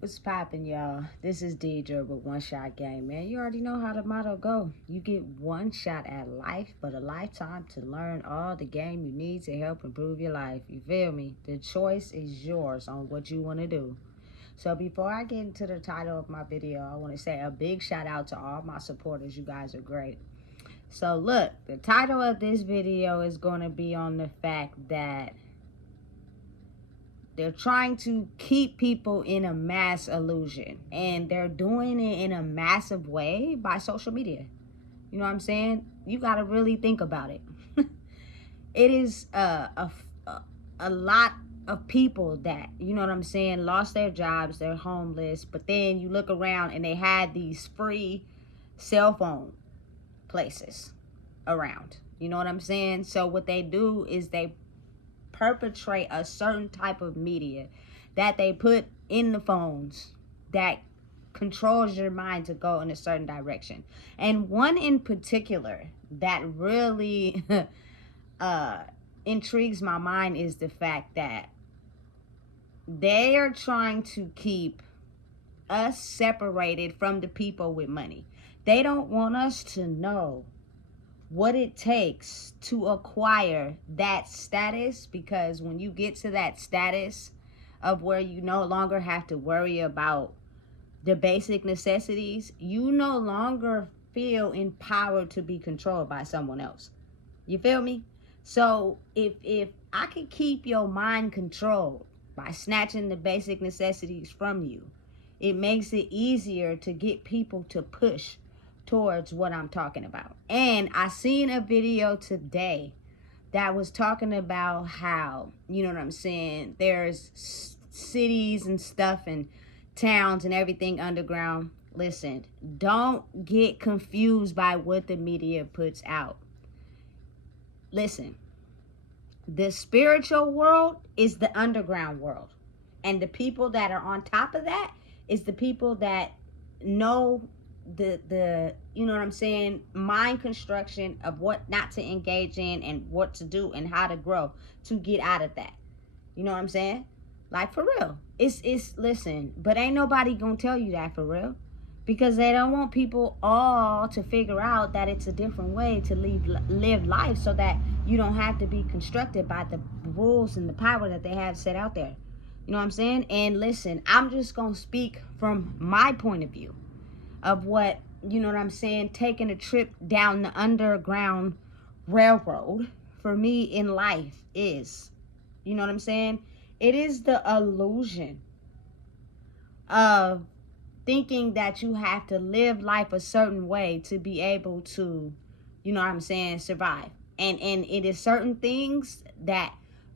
What's poppin', y'all? This is Deidre with One Shot Game, man. You already know how the motto go. You get one shot at life, but a lifetime to learn all the game you need to help improve your life. You feel me? The choice is yours on what you want to do. So before I get into the title of my video, I want to say a big shout out to all my supporters. You guys are great. So look, the title of this video is going to be on the fact that they're trying to keep people in a mass illusion, and they're doing it in a massive way by social media. You know what I'm saying? You got to really think about it. It is a lot of people that, you know what I'm saying, lost their jobs, they're homeless, but then you look around and they had these free cell phone places around. You know what I'm saying? So what they do is they perpetrate a certain type of media that they put in the phones that controls your mind to go in a certain direction. And one in particular that really intrigues my mind is the fact that they are trying to keep us separated from the people with money. They don't want us to know what it takes to acquire that status, because when you get to that status of where you no longer have to worry about the basic necessities, you no longer feel empowered to be controlled by someone else. You feel me? So if I could keep your mind controlled by snatching the basic necessities from you, it makes it easier to get people to push towards what I'm talking about. And I seen a video today that was talking about how, you know what I'm saying, there's cities and stuff and towns and everything underground. Listen, don't get confused by what the media puts out. Listen, the spiritual world is the underground world, and the people that are on top of that is the people that know the you know what I'm saying, mind construction of what not to engage in and what to do and how to grow to get out of that. You know what I'm saying? Like, for real. It's listen, but ain't nobody gonna tell you that, for real, because they don't want people all to figure out that it's a different way to live life, so that you don't have to be constructed by the rules and the power that they have set out there. You know what I'm saying? And listen, I'm just gonna speak from my point of view of what, you know what I'm saying, taking a trip down the Underground Railroad for me in life is. You know what I'm saying? It is the illusion of thinking that you have to live life a certain way to be able to, you know what I'm saying, survive. And it is certain things that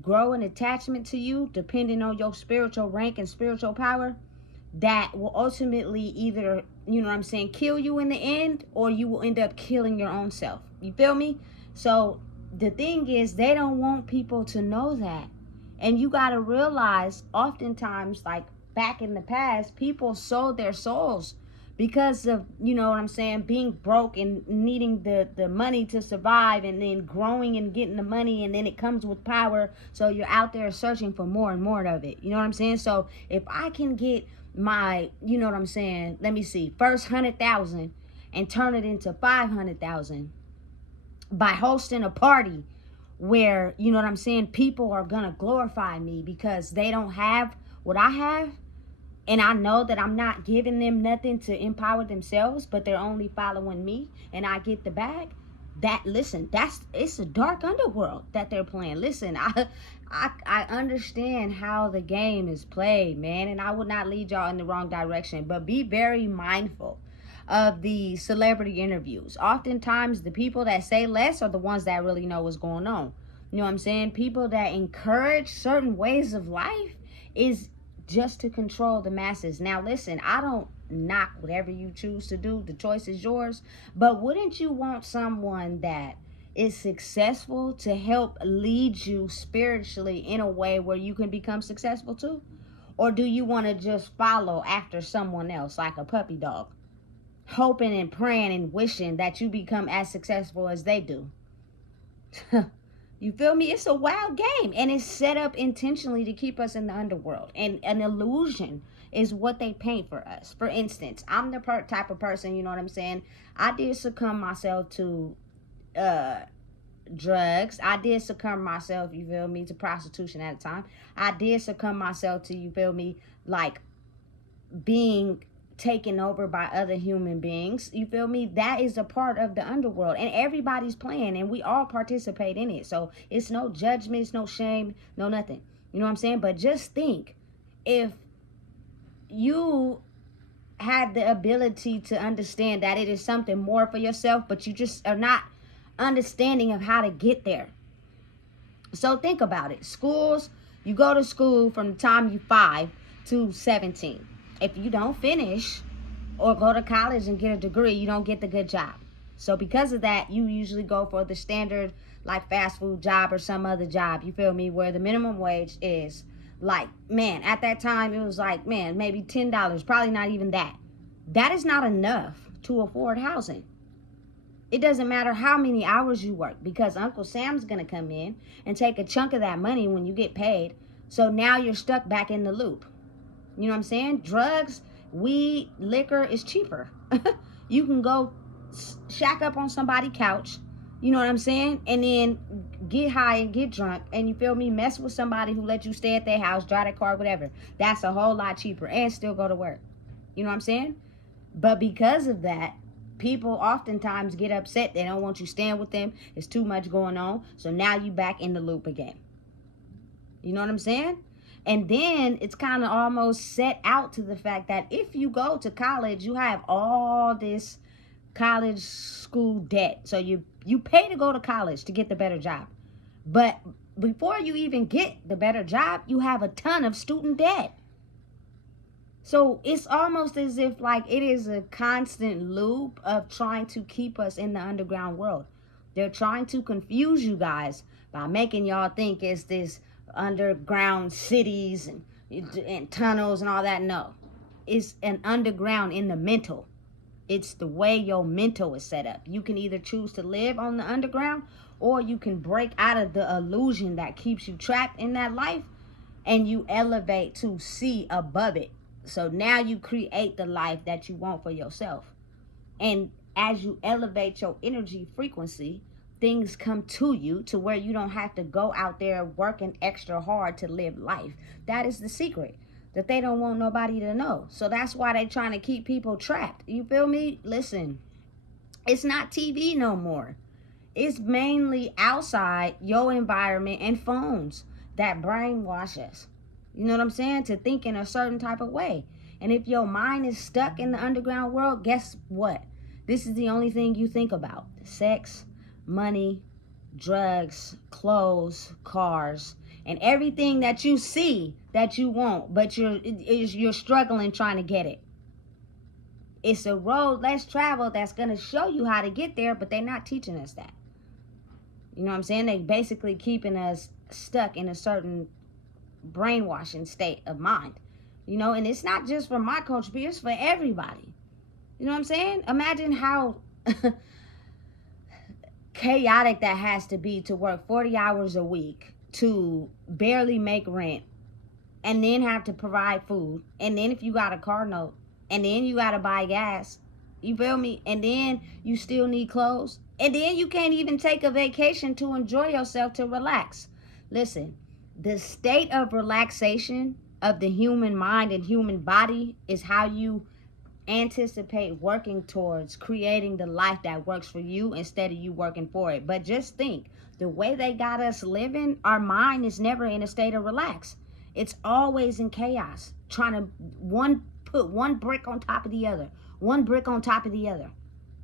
grow an attachment to you depending on your spiritual rank and spiritual power that will ultimately either, you know what I'm saying, kill you in the end, or you will end up killing your own self. You feel me? So the thing is, they don't want people to know that. And you got to realize, oftentimes, like back in the past, people sold their souls because of, you know what I'm saying, being broke and needing the money to survive, and then growing and getting the money, and then it comes with power. So you're out there searching for more and more of it. You know what I'm saying? So if I can get my, you know what I'm saying, let me see, first 100,000 and turn it into 500,000 by hosting a party where, you know what I'm saying, people are gonna glorify me because they don't have what I have, and I know that I'm not giving them nothing to empower themselves, but they're only following me, and I get the bag. That, listen, it's a dark underworld that they're playing. Listen, I understand how the game is played, man, and I would not lead y'all in the wrong direction, but be very mindful of the celebrity interviews. Oftentimes, the people that say less are the ones that really know what's going on. You know what I'm saying? People that encourage certain ways of life is just to control the masses. Now, listen, I don't knock whatever you choose to do. The choice is yours. But wouldn't you want someone that is successful to help lead you spiritually in a way where you can become successful too? Or do you want to just follow after someone else like a puppy dog, hoping and praying and wishing that you become as successful as they do? You feel me? It's a wild game, and it's set up intentionally to keep us in the underworld, and an illusion is what they paint for us. For instance, I'm the type of person, you know what I'm saying? I did succumb myself to drugs. I did succumb myself, you feel me, to prostitution at a time. I did succumb myself to, you feel me, like being taken over by other human beings. You feel me? That is a part of the underworld, and everybody's playing, and we all participate in it. So it's no judgment, it's no shame, no nothing. You know what I'm saying? But just think, if you had the ability to understand that it is something more for yourself, but you just are not understanding of how to get there. So think about it. Schools, you go to school from the time you 5 to 17. If you don't finish or go to college and get a degree, you don't get the good job. So because of that, you usually go for the standard, like fast food job or some other job, you feel me, where the minimum wage is like, man, at that time it was like, man, maybe $10, probably not even that. That is not enough to afford housing. It doesn't matter how many hours you work, because Uncle Sam's going to come in and take a chunk of that money when you get paid. So now you're stuck back in the loop. You know what I'm saying? Drugs, weed, liquor is cheaper. You can go shack up on somebody's couch, you know what I'm saying? And then get high and get drunk, and you feel me, mess with somebody who let you stay at their house, drive their car, whatever. That's a whole lot cheaper, and still go to work. You know what I'm saying? But because of that, people oftentimes get upset. They don't want you staying with them. It's too much going on. So now you back in the loop again. You know what I'm saying? And then it's kind of almost set out to the fact that if you go to college, you have all this college school debt. So you pay to go to college to get the better job. But before you even get the better job, you have a ton of student debt. So it's almost as if like it is a constant loop of trying to keep us in the underground world. They're trying to confuse you guys by making y'all think it's this underground cities and tunnels and all that. No, it's an underground in the mental. It's the way your mental is set up. You can either choose to live on the underground, or you can break out of the illusion that keeps you trapped in that life, and you elevate to see above it. So now you create the life that you want for yourself. And as you elevate your energy frequency, things come to you to where you don't have to go out there working extra hard to live life. That is the secret that they don't want nobody to know. So that's why they're trying to keep people trapped. You feel me? Listen, it's not TV no more. It's mainly outside your environment and phones that brainwash us. You know what I'm saying? To think in a certain type of way. And if your mind is stuck in the underground world, guess what? This is the only thing you think about. Sex, money, drugs, clothes, cars, and everything that you see that you want, but you're struggling trying to get it. It's a road less traveled that's going to show you how to get there, but they're not teaching us that. You know what I'm saying? They basically keeping us stuck in a certain brainwashing state of mind, you know. And it's not just for my culture, but it's for everybody. You know what I'm saying? Imagine how chaotic that has to be to work 40 hours a week to barely make rent, and then have to provide food, and then if you got a car note, and then you got to buy gas, you feel me, and then you still need clothes, and then you can't even take a vacation to enjoy yourself, to relax. Listen, the state of relaxation of the human mind and human body is how you anticipate working towards creating the life that works for you instead of you working for it. But just think, the way they got us living, our mind is never in a state of relax. It's always in chaos, trying to put one brick on top of the other, one brick on top of the other.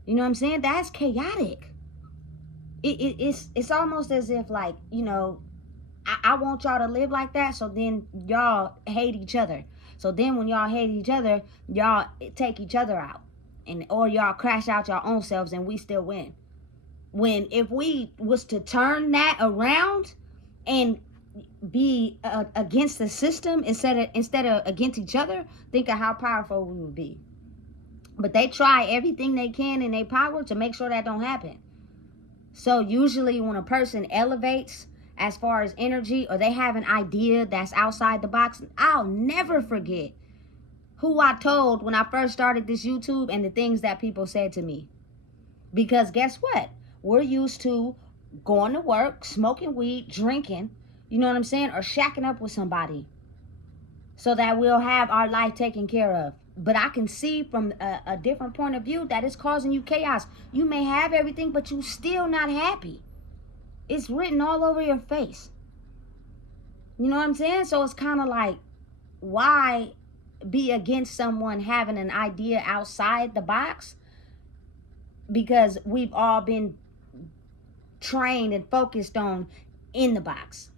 You know what I'm saying? That's chaotic. It's almost as if, like, you know, I want y'all to live like that, so then y'all hate each other. So then when y'all hate each other, y'all take each other out, or y'all crash out your own selves and we still win. When if we was to turn that around and be against the system instead of against each other, think of how powerful we would be. But they try everything they can in their power to make sure that don't happen. So usually when a person elevates as far as energy, or they have an idea that's outside the box, I'll never forget who I told when I first started this YouTube and the things that people said to me. Because guess what? We're used to going to work, smoking weed, drinking, you know what I'm saying? Or shacking up with somebody so that we'll have our life taken care of. But I can see from a different point of view that it's causing you chaos. You may have everything, but you still not happy. It's written all over your face. You know what I'm saying? So it's kind of like, why be against someone having an idea outside the box? Because we've all been trained and focused on in the box.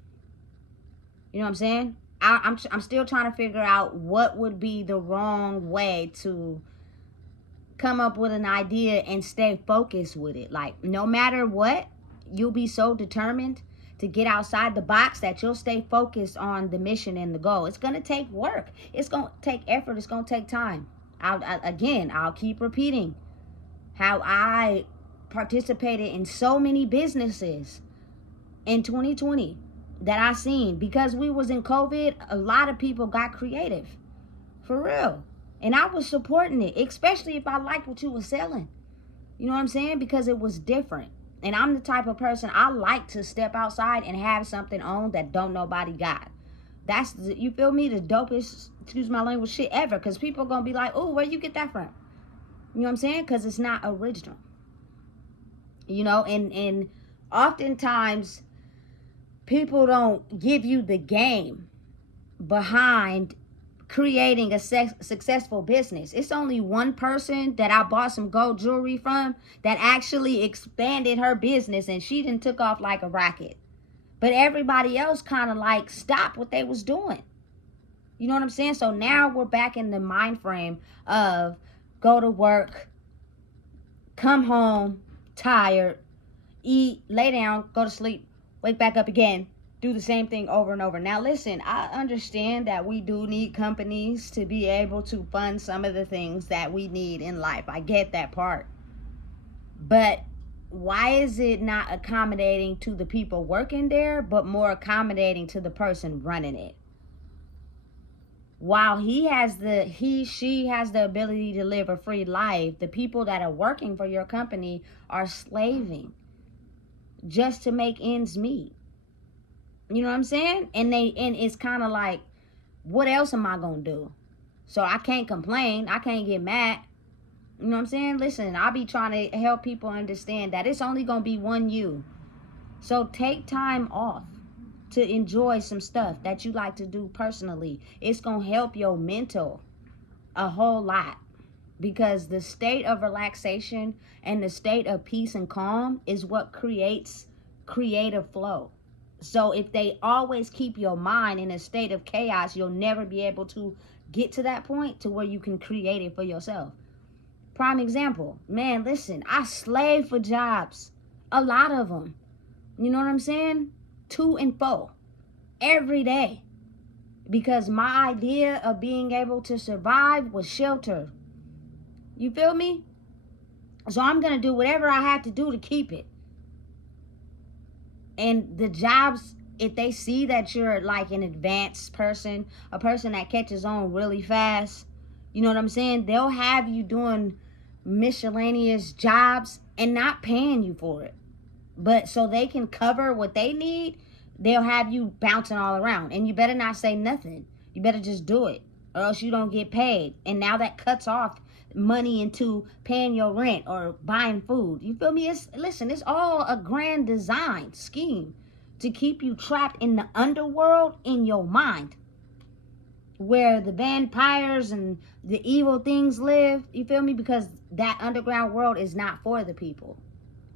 You know what I'm saying? I'm still trying to figure out what would be the wrong way to come up with an idea and stay focused with it. Like, no matter what, you'll be so determined to get outside the box that you'll stay focused on the mission and the goal. It's going to take work. It's going to take effort. It's going to take time. I'll keep repeating how I participated in so many businesses in 2020 that I seen. Because we was in COVID, a lot of people got creative. For real. And I was supporting it, especially if I liked what you were selling. You know what I'm saying? Because it was different. And I'm the type of person, I like to step outside and have something on that don't nobody got. That's, you feel me, the dopest, excuse my language, shit ever. Because people are going to be like, oh, where you get that from? You know what I'm saying? Because it's not original. You know, and oftentimes people don't give you the game behind creating a successful business. It's only one person that I bought some gold jewelry from that actually expanded her business, and she done took off like a rocket. But everybody else kind of like stopped what they was doing. You know what I'm saying? So now we're back in the mind frame of go to work, come home, tired, eat, lay down, go to sleep, wake back up again, do the same thing over and over. Now listen, I understand that we do need companies to be able to fund some of the things that we need in life. I get that part. But why is it not accommodating to the people working there, but more accommodating to the person running it? While she has the ability to live a free life, the people that are working for your company are slaving just to make ends meet. You know what I'm saying? And it's kind of like, what else am I going to do? So I can't complain. I can't get mad. You know what I'm saying? Listen, I'll be trying to help people understand that it's only going to be one you. So take time off to enjoy some stuff that you like to do personally. It's going to help your mental a whole lot. Because the state of relaxation and the state of peace and calm is what creates creative flow. So if they always keep your mind in a state of chaos, you'll never be able to get to that point to where you can create it for yourself. Prime example, man, listen, I slave for jobs. A lot of them. You know what I'm saying? 2 and 4 every day. Because my idea of being able to survive was shelter. You feel me? So I'm going to do whatever I have to do to keep it. And the jobs, if they see that you're like an advanced person, a person that catches on really fast, you know what I'm saying? They'll have you doing miscellaneous jobs and not paying you for it. But so they can cover what they need, they'll have you bouncing all around. And you better not say nothing. You better just do it, or else you don't get paid. And now that cuts off money into paying your rent or buying food. You feel me? It's all a grand design scheme to keep you trapped in the underworld in your mind, where the vampires and the evil things live. You feel me? Because that underground world is not for the people.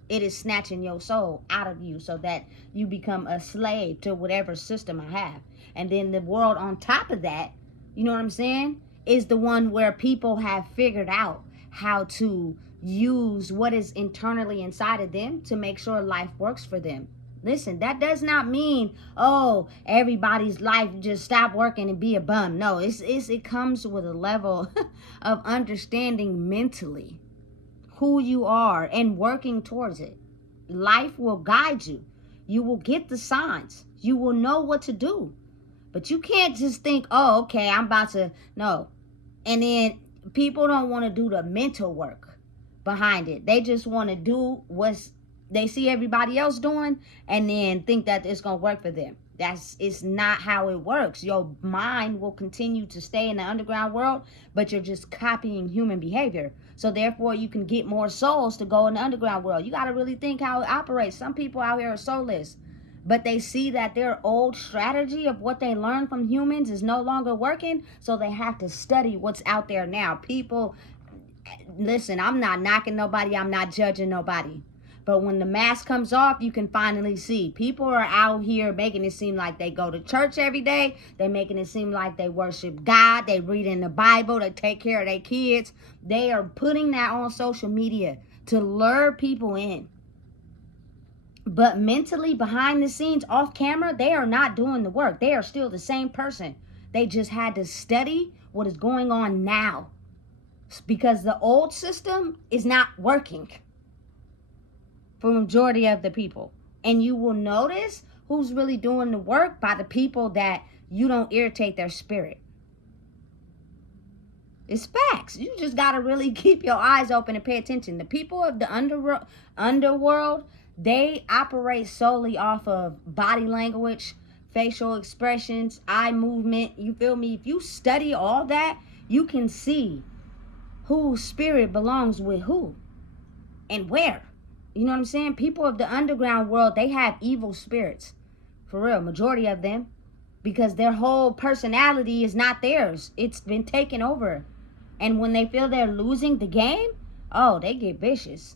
It is snatching your soul out of you so that you become a slave to whatever system I have. And then the world on top of that, you know what I'm saying, is the one where people have figured out how to use what is internally inside of them to make sure life works for them. Listen, that does not mean, oh, everybody's life just stop working and be a bum. No, it comes with a level of understanding mentally who you are and working towards it. Life will guide you. You will get the signs. You will know what to do. But you can't just think, oh, okay, I'm about to. No. And then people don't want to do the mental work behind it. They just want to do what's they see everybody else doing and then think that it's going to work for them. It's not how it works. Your mind will continue to stay in the underground world, but you're just copying human behavior. So therefore you can get more souls to go in the underground world. You got to really think how it operates. Some people out here are soulless, but they see that their old strategy of what they learned from humans is no longer working, so they have to study what's out there now. People, listen, I'm not knocking nobody, I'm not judging nobody. But when the mask comes off, you can finally see. People are out here making it seem like they go to church every day. They're making it seem like they worship God. They read in the Bible. They take care of their kids. They are putting that on social media to lure people in. But mentally, behind the scenes, off camera, they are not doing the work. They are still the same person. They just had to study what is going on now, because the old system is not working for the majority of the people. And you will notice who's really doing the work by the people that you don't irritate their spirit. It's facts. You just got to really keep your eyes open and pay attention. The people of the underworld, they operate solely off of body language, facial expressions, eye movement. You feel me? If you study all that, you can see whose spirit belongs with who and where. You know what I'm saying? People of the underground world, they have evil spirits. For real, majority of them. Because their whole personality is not theirs. It's been taken over. And when they feel they're losing the game, oh, they get vicious.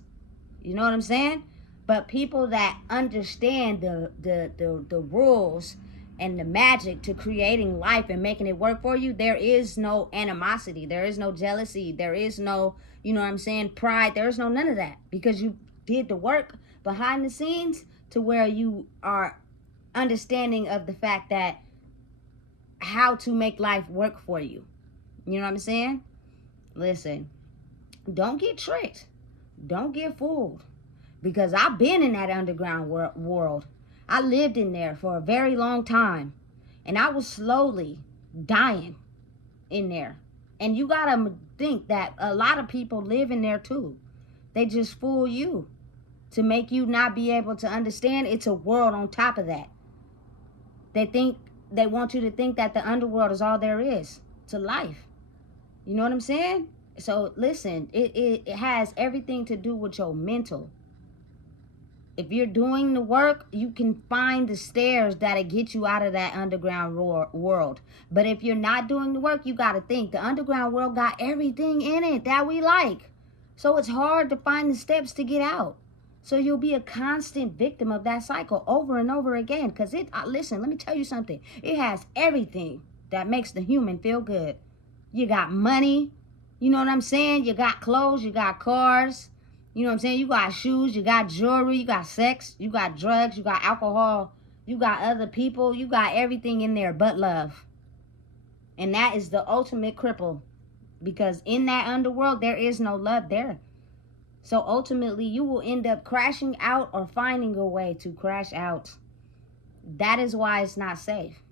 You know what I'm saying? But people that understand the rules and the magic to creating life and making it work for you, there is no animosity. There is no jealousy. There is no, you know what I'm saying, pride. There is no none of that. Because you did the work behind the scenes to where you are understanding of the fact that how to make life work for you. You know what I'm saying? Listen, don't get tricked. Don't get fooled. Because I've been in that underground world. I lived in there for a very long time. And I was slowly dying in there. And you gotta think that a lot of people live in there too. They just fool you to make you not be able to understand it's a world on top of that. They want you to think that the underworld is all there is to life. You know what I'm saying? So listen, it has everything to do with your mental. If you're doing the work, you can find the stairs that'll get you out of that underground world. But if you're not doing the work, you got to think the underground world got everything in it that we like. So it's hard to find the steps to get out. So you'll be a constant victim of that cycle over and over again. Because listen, let me tell you something. It has everything that makes the human feel good. You got money. You know what I'm saying? You got clothes. You got cars. You know what I'm saying? You got shoes. You got jewelry. You got sex. You got drugs. You got alcohol. You got other people. You got everything in there but love. And that is the ultimate cripple. Because in that underworld, there is no love there. So ultimately, you will end up crashing out or finding a way to crash out. That is why it's not safe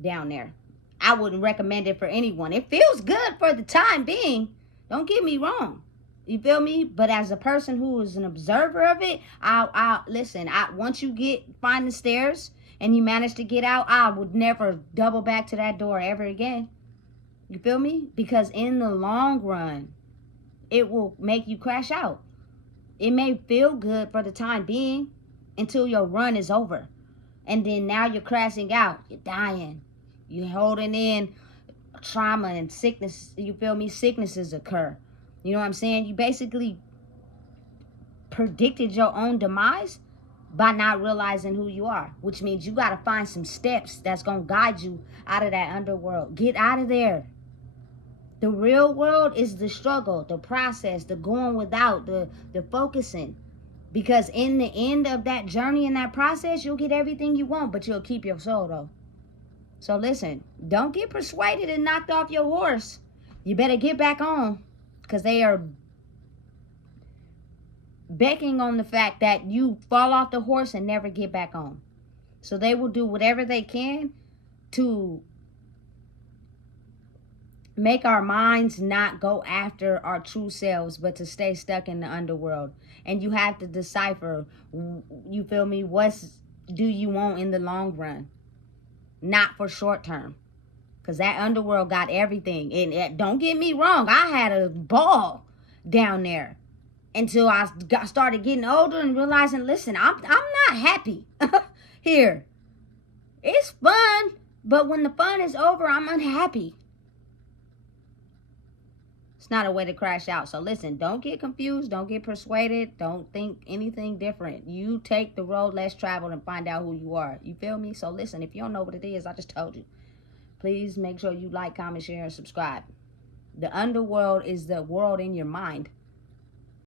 down there. I wouldn't recommend it for anyone. It feels good for the time being. Don't get me wrong. You feel me? But as a person who is an observer of it, listen, once you find the stairs and you manage to get out, I would never double back to that door ever again. You feel me? Because in the long run, it will make you crash out. It may feel good for the time being until your run is over. And then now you're crashing out. You're dying. You're holding in trauma and sickness. You feel me? Sicknesses occur. You know what I'm saying? You basically predicted your own demise by not realizing who you are. Which means you got to find some steps that's going to guide you out of that underworld. Get out of there. The real world is the struggle, the process, the going without, the focusing. Because in the end of that journey and that process, you'll get everything you want, but you'll keep your soul though. So listen, don't get persuaded and knocked off your horse. You better get back on, because they are begging on the fact that you fall off the horse and never get back on. So they will do whatever they can to make our minds not go after our true selves, but to stay stuck in the underworld. And you have to decipher, you feel me, what's do you want in the long run, not for short term. Because that underworld got everything. And don't get me wrong, I had a ball down there until I started getting older and realizing, listen, I'm not happy here. It's fun, but when the fun is over, I'm unhappy. It's not a way to crash out. So listen, don't get confused. Don't get persuaded. Don't think anything different. You take the road less traveled and find out who you are. You feel me? So listen, if you don't know what it is, I just told you. Please make sure you like, comment, share, and subscribe. The underworld is the world in your mind.